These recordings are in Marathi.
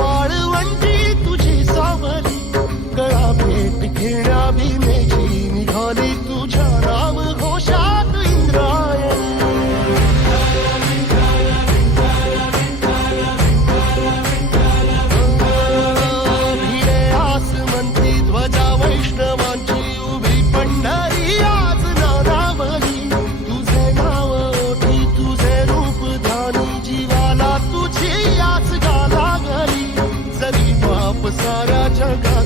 वाळवंटी तुझी सावली गळा भेट घेण्या भी सारा जगा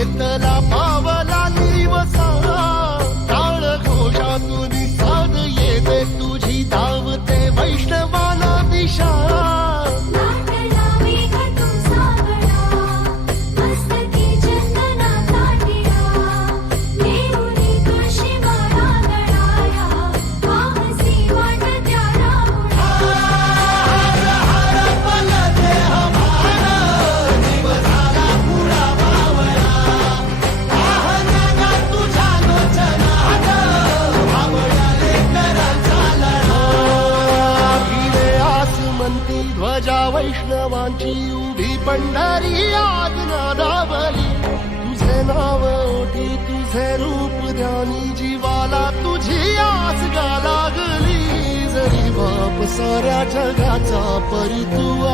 बेतला पा वैष्णवांची उभी पंढरी आज नादावली. तुझे नाव ओटी तुझे रूप ध्यानी जीवाला तुझी आस गा लागली. जरी बाप साऱ्या जगाचा परी तू